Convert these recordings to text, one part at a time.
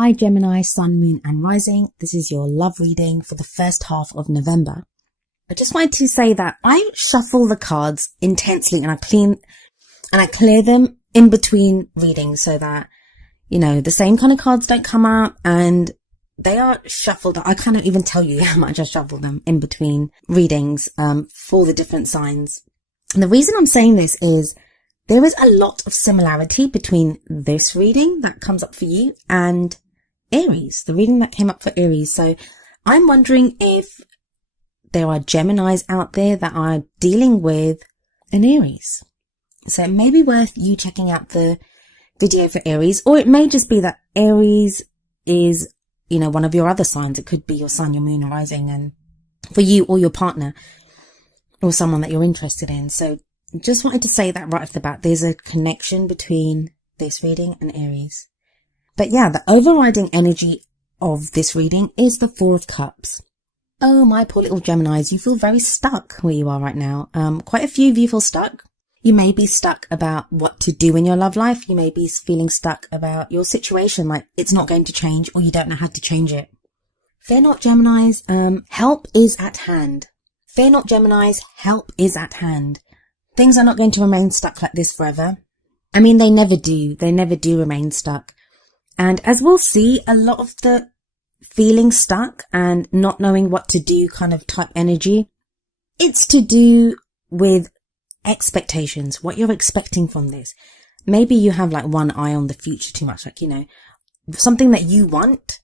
Hi Gemini, Sun, Moon and Rising. This is your love reading for the first half of November. I just wanted to say that I shuffle the cards intensely and I clear them in between readings so that, the same kind of cards don't come up and they are shuffled. I cannot even tell you how much I shuffle them in between readings, for the different signs. And the reason I'm saying this is there is a lot of similarity between this reading that comes up for you and Aries, the reading that came up for Aries. So I'm wondering if there are Geminis out there that are dealing with an Aries. So it may be worth you checking out the video for Aries, or it may just be that Aries is, one of your other signs. It could be your sun, your moon, or rising, and for you or your partner or someone that you're interested in. So just wanted to say that right off the bat, there's a connection between this reading and Aries. But yeah, the overriding energy of this reading is the Four of Cups. Oh, my poor little Geminis, you feel very stuck where you are right now. Quite a few of you feel stuck. You may be stuck about what to do in your love life. You may be feeling stuck about your situation, like it's not going to change or you don't know how to change it. Fear not, Geminis, help is at hand. Fear not, Geminis, help is at hand. Things are not going to remain stuck like this forever. I mean, they never do. They never do remain stuck. And as we'll see, a lot of the feeling stuck and not knowing what to do kind of type energy, it's to do with expectations, what you're expecting from this. Maybe you have like one eye on the future too much, like, something that you want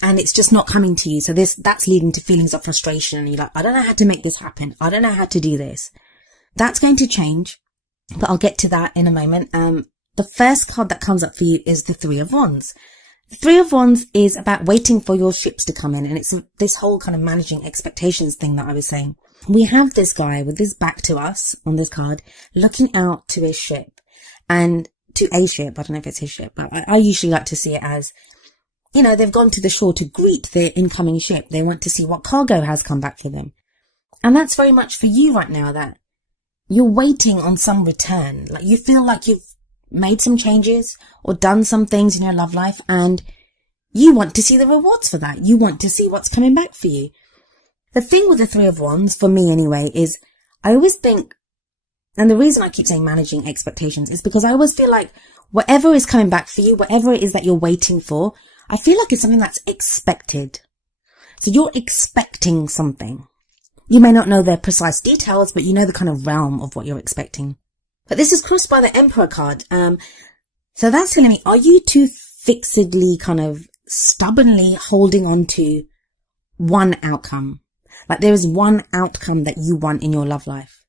and it's just not coming to you. So that's leading to feelings of frustration and you're like, I don't know how to make this happen. I don't know how to do this. That's going to change, but I'll get to that in a moment. The first card that comes up for you is the Three of Wands. The Three of Wands is about waiting for your ships to come in. And it's this whole kind of managing expectations thing that I was saying. We have this guy with his back to us on this card, looking out to his ship and to a ship. I don't know if it's his ship, but I usually like to see it as, they've gone to the shore to greet their incoming ship. They want to see what cargo has come back for them. And that's very much for you right now, that you're waiting on some return. Like you feel like you've made some changes or done some things in your love life and you want to see the rewards for that. You want to see what's coming back for you. The thing with the Three of Wands, for me anyway, is I always think, and the reason I keep saying managing expectations is because I always feel like whatever is coming back for you, whatever it is that you're waiting for, I feel like it's something that's expected. So you're expecting something. You may not know the precise details, but you know the kind of realm of what you're expecting. But this is crossed by the Emperor card. So that's telling me, are you too fixedly kind of stubbornly holding on to one outcome? Like there is one outcome that you want in your love life.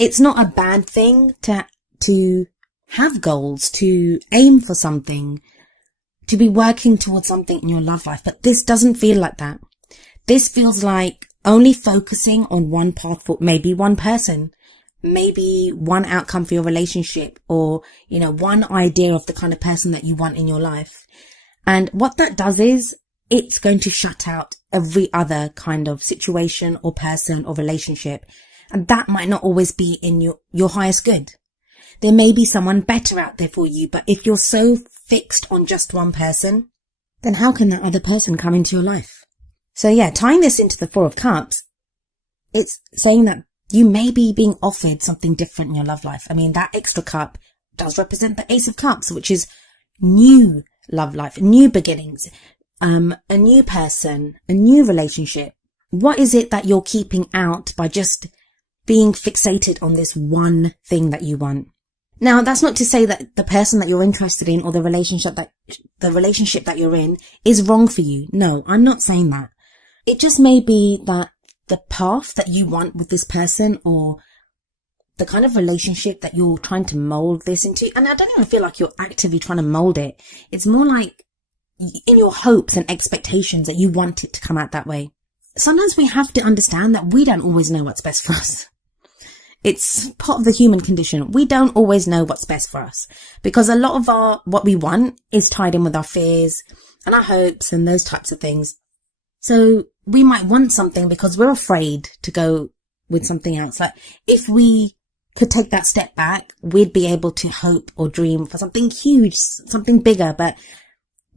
It's not a bad thing to have goals, to aim for something, to be working towards something in your love life. But this doesn't feel like that. This feels like only focusing on one path for maybe one person, maybe one outcome for your relationship, or, one idea of the kind of person that you want in your life. And what that does is it's going to shut out every other kind of situation or person or relationship. And that might not always be in your highest good. There may be someone better out there for you, but if you're so fixed on just one person, then how can that other person come into your life? So yeah, tying this into the Four of Cups, it's saying that you may be being offered something different in your love life. I mean, that extra cup does represent the Ace of Cups, which is new love life, new beginnings, a new person, a new relationship. What is it that you're keeping out by just being fixated on this one thing that you want? Now, that's not to say that the person that you're interested in or the relationship that you're in is wrong for you. No, I'm not saying that. It just may be that the path that you want with this person or the kind of relationship that you're trying to mold this into, and I don't even feel like you're actively trying to mold it. It's more like in your hopes and expectations that you want it to come out that way. Sometimes we have to understand that we don't always know what's best for us. It's part of the human condition. We don't always know what's best for us because a lot of what we want is tied in with our fears and our hopes and those types of things. So we might want something because we're afraid to go with something else. Like if we could take that step back, we'd be able to hope or dream for something huge, something bigger. But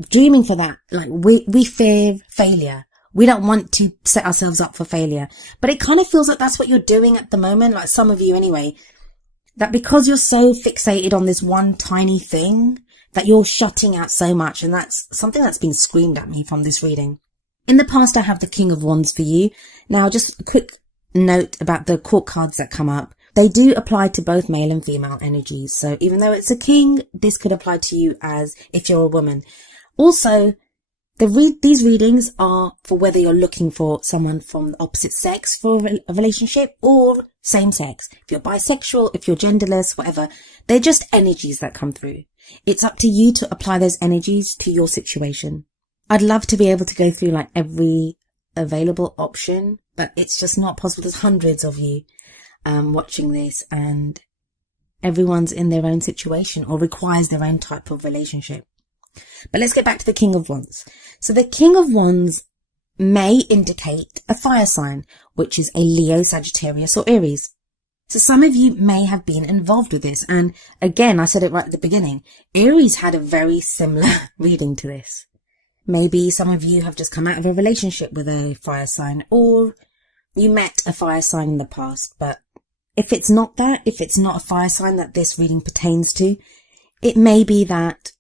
dreaming for that. Like we fear failure. We don't want to set ourselves up for failure. But it kind of feels like that's what you're doing at the moment. Like some of you anyway, that because you're so fixated on this one tiny thing that you're shutting out so much. And that's something that's been screamed at me from this reading. In the past, I have the King of Wands for you. Now, just a quick note about the court cards that come up. They do apply to both male and female energies. So even though it's a king, this could apply to you as if you're a woman. Also, these readings are for whether you're looking for someone from the opposite sex for a relationship or same sex. If you're bisexual, if you're genderless, whatever, they're just energies that come through. It's up to you to apply those energies to your situation. I'd love to be able to go through like every available option, but it's just not possible. There's hundreds of you watching this, and everyone's in their own situation or requires their own type of relationship. But let's get back to the King of Wands. So the King of Wands may indicate a fire sign, which is a Leo, Sagittarius or Aries. So some of you may have been involved with this. And again, I said it right at the beginning, Aries had a very similar reading to this. Maybe some of you have just come out of a relationship with a fire sign, or you met a fire sign in the past. But if it's not that, if it's not a fire sign that this reading pertains to, it may be that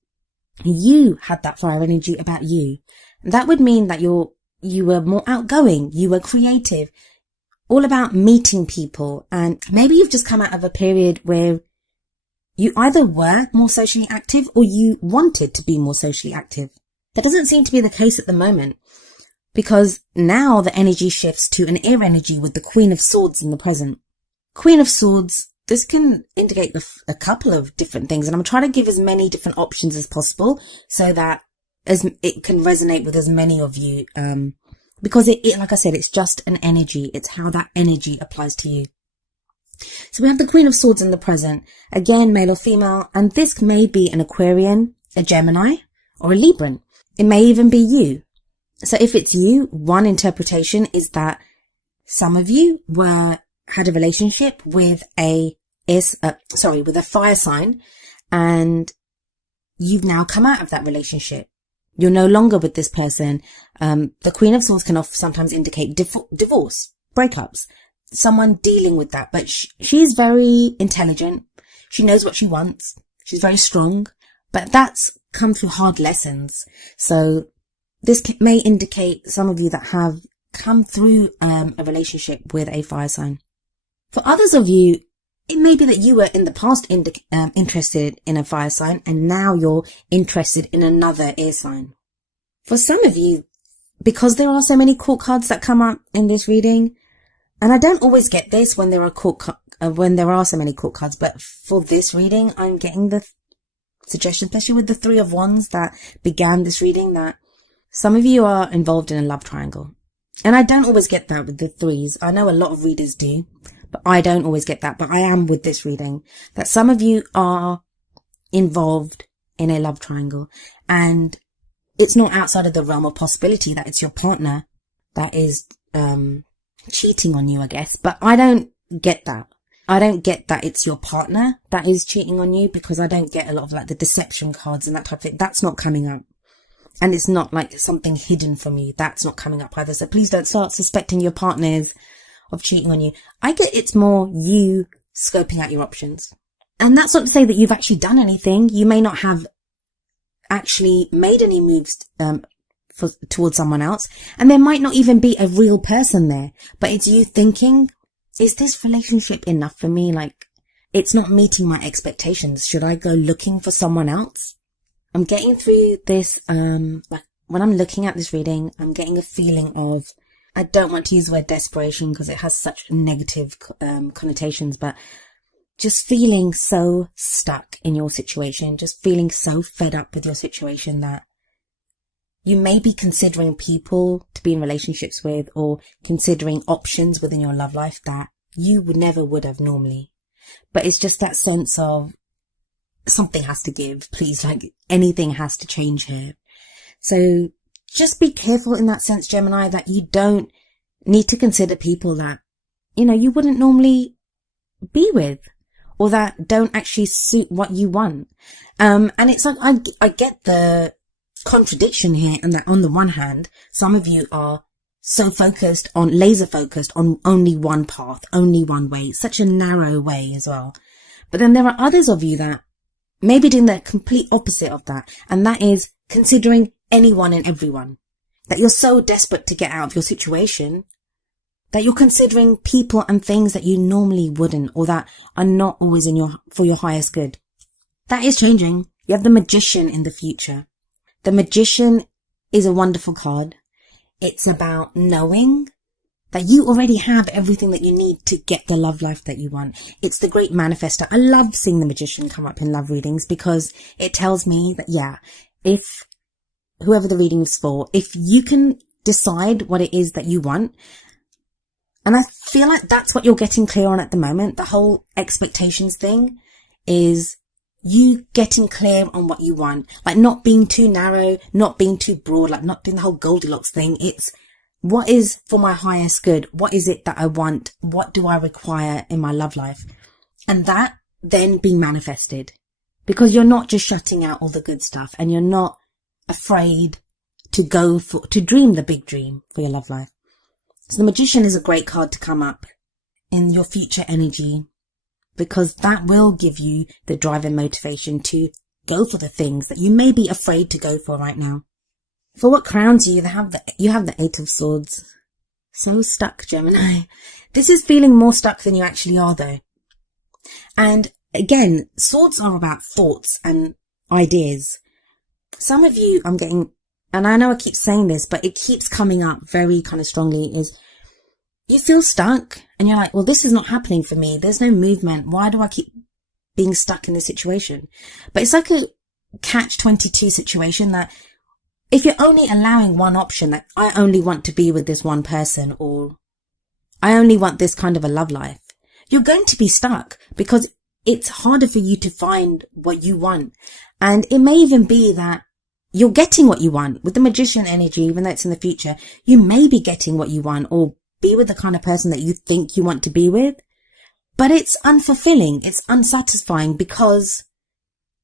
you had that fire energy about you. And that would mean that you were more outgoing, you were creative, all about meeting people. And maybe you've just come out of a period where you either were more socially active or you wanted to be more socially active. That doesn't seem to be the case at the moment, because now the energy shifts to an air energy with the Queen of Swords in the present. Queen of Swords, this can indicate a couple of different things, and I'm trying to give as many different options as possible so that it can resonate with as many of you, because it, like I said, it's just an energy. It's how that energy applies to you. So we have the Queen of Swords in the present, again, male or female, and this may be an Aquarian, a Gemini, or a Libran. It may even be you. So if it's you, one interpretation is that some of you had a relationship with a fire sign, and you've now come out of that relationship. You're no longer with this person. The Queen of Swords can sometimes indicate divorce, breakups, someone dealing with that. But she's very intelligent. She knows what she wants. She's very strong, but that's come through hard lessons. So this may indicate some of you that have come through a relationship with a fire sign. For others of you, it may be that you were in the past interested in a fire sign, and now you're interested in another air sign. For some of you, because there are so many court cards that come up in this reading, and I don't always get this when there are so many court cards, but for this reading, I'm getting the suggestion, especially with the Three of Wands that began this reading, that some of you are involved in a love triangle. And I don't always get that with the threes. I know a lot of readers do, but I don't always get that. But I am with this reading, that some of you are involved in a love triangle, and it's not outside of the realm of possibility that it's your partner that is cheating on you, I guess. But I don't get that. I don't get that it's your partner that is cheating on you, because I don't get a lot of like the deception cards and that type of thing. That's not coming up. And it's not like something hidden from you. That's not coming up either. So please don't start suspecting your partners of cheating on you. I get it's more you scoping out your options. And that's not to say that you've actually done anything. You may not have actually made any moves towards someone else. And there might not even be a real person there. But it's you thinking, is this relationship enough for me? Like, it's not meeting my expectations. Should I go looking for someone else? I'm getting through this, like when I'm looking at this reading, I'm getting a feeling of, I don't want to use the word desperation because it has such negative connotations, but just feeling so stuck in your situation, just feeling so fed up with your situation that you may be considering people to be in relationships with, or considering options within your love life that you never would have normally. But it's just that sense of something has to give, please, like anything has to change here. So just be careful in that sense, Gemini, that you don't need to consider people that, you wouldn't normally be with, or that don't actually suit what you want. And it's like, I get the contradiction here, and that on the one hand, some of you are so laser focused on only one path, only one way, such a narrow way as well. But then there are others of you that may be doing the complete opposite of that, and that is considering anyone and everyone. That you're so desperate to get out of your situation that you're considering people and things that you normally wouldn't, or that are not always for your highest good. That is changing. You have the Magician in the future. The Magician is a wonderful card. It's about knowing that you already have everything that you need to get the love life that you want. It's the great manifester. I love seeing the Magician come up in love readings because it tells me that, yeah, if whoever the reading is for, if you can decide what it is that you want, and I feel like that's what you're getting clear on at the moment. The whole expectations thing is you getting clear on what you want, like not being too narrow, not being too broad, like not doing the whole Goldilocks thing. It's what is for my highest good? What is it that I want? What do I require in my love life? And that then being manifested, because you're not just shutting out all the good stuff, and you're not afraid to dream the big dream for your love life. So the Magician is a great card to come up in your future energy, because that will give you the drive and motivation to go for the things that you may be afraid to go for right now. For what crowns you, you have the Eight of Swords. So stuck, Gemini. This is feeling more stuck than you actually are, though. And again, swords are about thoughts and ideas. Some of you, I'm getting, and I know I keep saying this, but it keeps coming up very kind of strongly, is you feel stuck and you're like, well, this is not happening for me. There's no movement. Why do I keep being stuck in this situation? But it's like a catch-22 situation, that if you're only allowing one option, that I only want to be with this one person, or I only want this kind of a love life, you're going to be stuck, because it's harder for you to find what you want. And it may even be that you're getting what you want with the Magician energy, even though it's in the future. You may be getting what you want, or be with the kind of person that you think you want to be with, but it's unfulfilling. It's unsatisfying because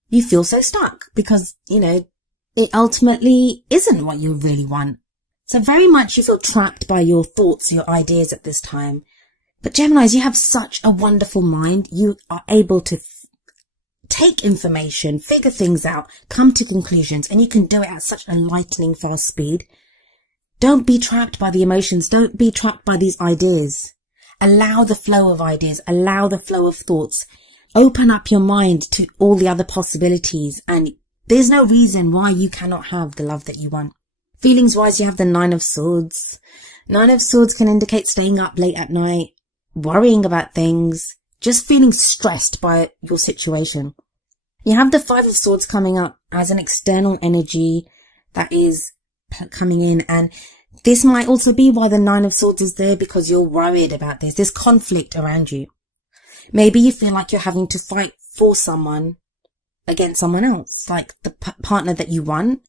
you feel so stuck, because, you know, it ultimately isn't what you really want. So very much you feel trapped by your thoughts, your ideas at this time. But Geminis, you have such a wonderful mind. You are able to take information, figure things out, come to conclusions, and you can do it at such a lightning fast speed. Don't be trapped by the emotions. Don't be trapped by these ideas. Allow the flow of ideas. Allow the flow of thoughts. Open up your mind to all the other possibilities, and there's no reason why you cannot have the love that you want. Feelings wise, you have the Nine of Swords. Nine of Swords can indicate staying up late at night, worrying about things, just feeling stressed by your situation. You have the Five of Swords coming up as an external energy that is coming in, and this might also be why the Nine of Swords is there, because you're worried about this. There's conflict around you. Maybe you feel like you're having to fight for someone against someone else, like the partner that you want.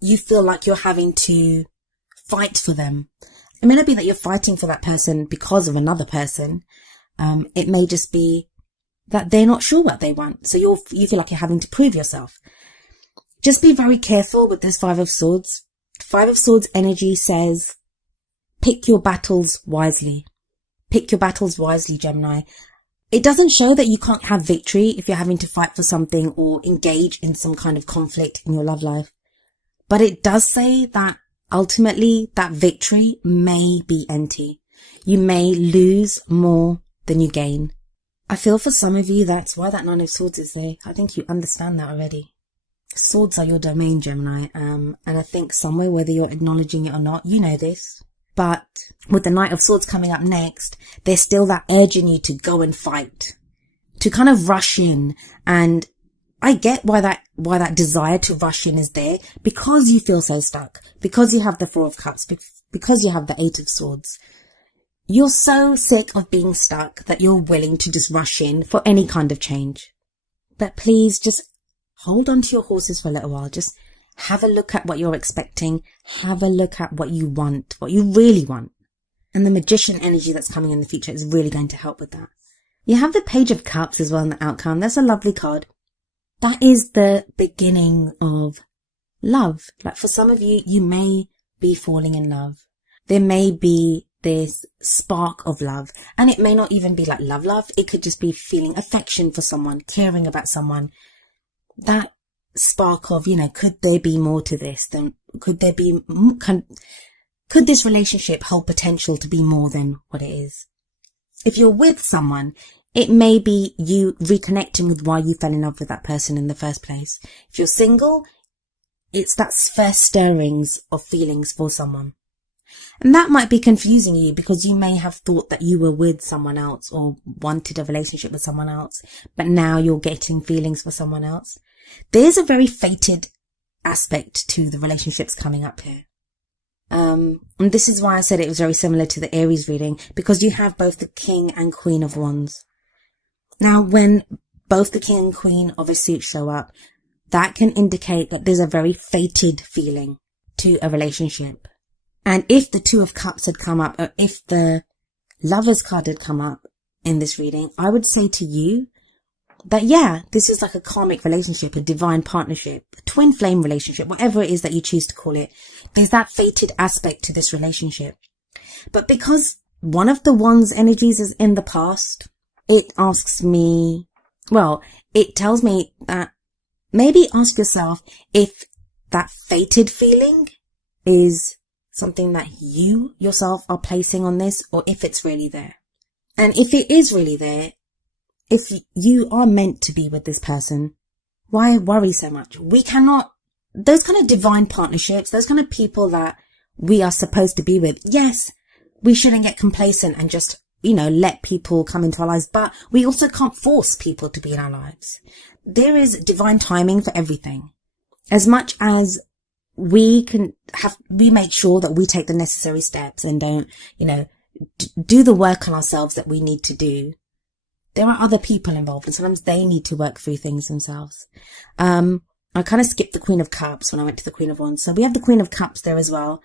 You feel like you're having to fight for them. It may not be that you're fighting for that person because of another person. It may just be that they're not sure what they want. So you feel like you're having to prove yourself. Just be very careful with this Five of Swords. Five of Swords energy says, pick your battles wisely. Pick your battles wisely, Gemini. It doesn't show that you can't have victory if you're having to fight for something or engage in some kind of conflict in your love life. But it does say that ultimately that victory may be empty. You may lose more than you gain. I feel for some of you that's why that Nine of Swords is there. I think you understand that already. Swords are your domain, Gemini. And I think somewhere, whether you're acknowledging it or not, you know this. But with the Knight of Swords coming up next, there's still that urge in you to go and fight, to kind of rush in. And I get why that desire to rush in is there, because you feel so stuck, because you have the Four of Cups, because you have the Eight of Swords. You're so sick of being stuck that you're willing to just rush in for any kind of change. But please just hold on to your horses for a little while. Just have a look at what you're expecting. Have a look at what you want, what you really want. And the Magician energy that's coming in the future is really going to help with that. You have the Page of Cups as well in the outcome. That's a lovely card. That is the beginning of love. Like for some of you, you may be falling in love. There may be this spark of love, and it may not even be like love. It could just be feeling affection for someone, caring about someone. That spark of, could there be more to this? Then could this relationship hold potential to be more than what it is? If you're with someone, it may be you reconnecting with why you fell in love with that person in the first place. If you're single, it's that first stirrings of feelings for someone. And that might be confusing you because you may have thought that you were with someone else or wanted a relationship with someone else, but now you're getting feelings for someone else. There's a very fated aspect to the relationships coming up here. And this is why I said it was very similar to the Aries reading, because you have both the King and Queen of Wands. Now, when both the King and Queen of a suit show up, that can indicate that there's a very fated feeling to a relationship. And if the Two of Cups had come up, or if the Lovers card had come up in this reading, I would say to you that, yeah, this is like a karmic relationship, a divine partnership, a twin flame relationship, whatever it is that you choose to call it. There's that fated aspect to this relationship. But because one of the Wands energies is in the past, it asks me, it tells me that maybe ask yourself if that fated feeling is something that you yourself are placing on this, or if it's really there. And if it is really there, if you are meant to be with this person, why worry so much? Those kind of divine partnerships, those kind of people that we are supposed to be with, yes, we shouldn't get complacent and just, let people come into our lives, but we also can't force people to be in our lives. There is divine timing for everything. As much as we make sure that we take the necessary steps and don't, do the work on ourselves that we need to do. There are other people involved, and sometimes they need to work through things themselves. I kind of skipped the Queen of Cups when I went to the Queen of Wands. So we have the Queen of Cups there as well.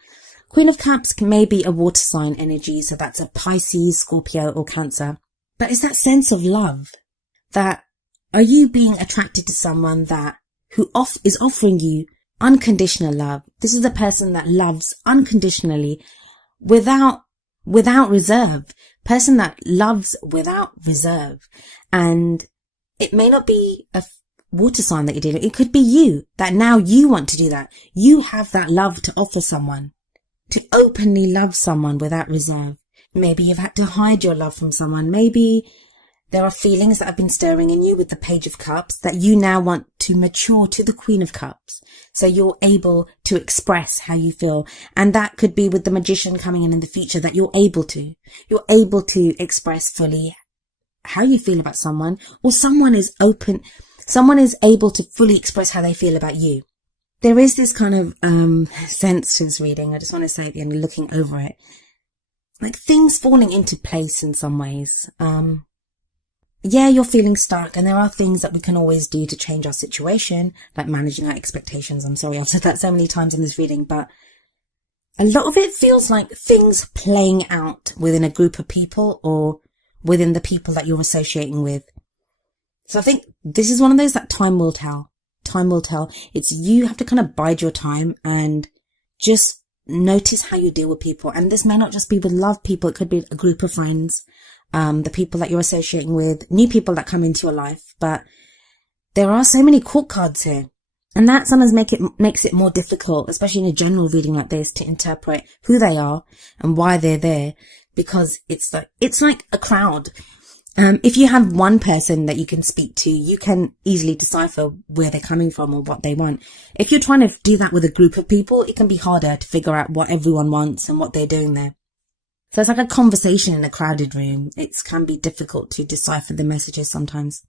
Queen of Cups may be a water sign energy. So that's a Pisces, Scorpio, or Cancer. But it's that sense of love. That are you being attracted to someone who is offering you unconditional love? This is a person that loves unconditionally without reserve. Person that loves without reserve. And it may not be a water sign that you're dealing with. It could be you, that now you want to do that. You have that love to offer someone, to openly love someone without reserve. Maybe you've had to hide your love from someone. Maybe there are feelings that have been stirring in you with the Page of Cups that you now want to mature to the Queen of Cups. So you're able to express how you feel. And that could be with the Magician coming in the future, that you're able to express fully how you feel about someone, or someone is able to fully express how they feel about you. There is this kind of sense to this reading. I just want to say at the end, looking over it, like things falling into place in some ways. Yeah, you're feeling stuck, and there are things that we can always do to change our situation, like managing our expectations. I'm sorry I've said that so many times in this reading, but a lot of it feels like things playing out within a group of people or within the people that you're associating with. So I think this is one of those that time will tell. Time will tell. You have to kind of bide your time and just notice how you deal with people. And this may not just be with love people. It could be a group of friends, the people that you're associating with, new people that come into your life. But there are so many court cards here. And that sometimes makes it more difficult, especially in a general reading like this, to interpret who they are and why they're there. Because it's like a crowd. If you have one person that you can speak to, you can easily decipher where they're coming from or what they want. If you're trying to do that with a group of people, it can be harder to figure out what everyone wants and what they're doing there. So it's like a conversation in a crowded room. It can be difficult to decipher the messages sometimes.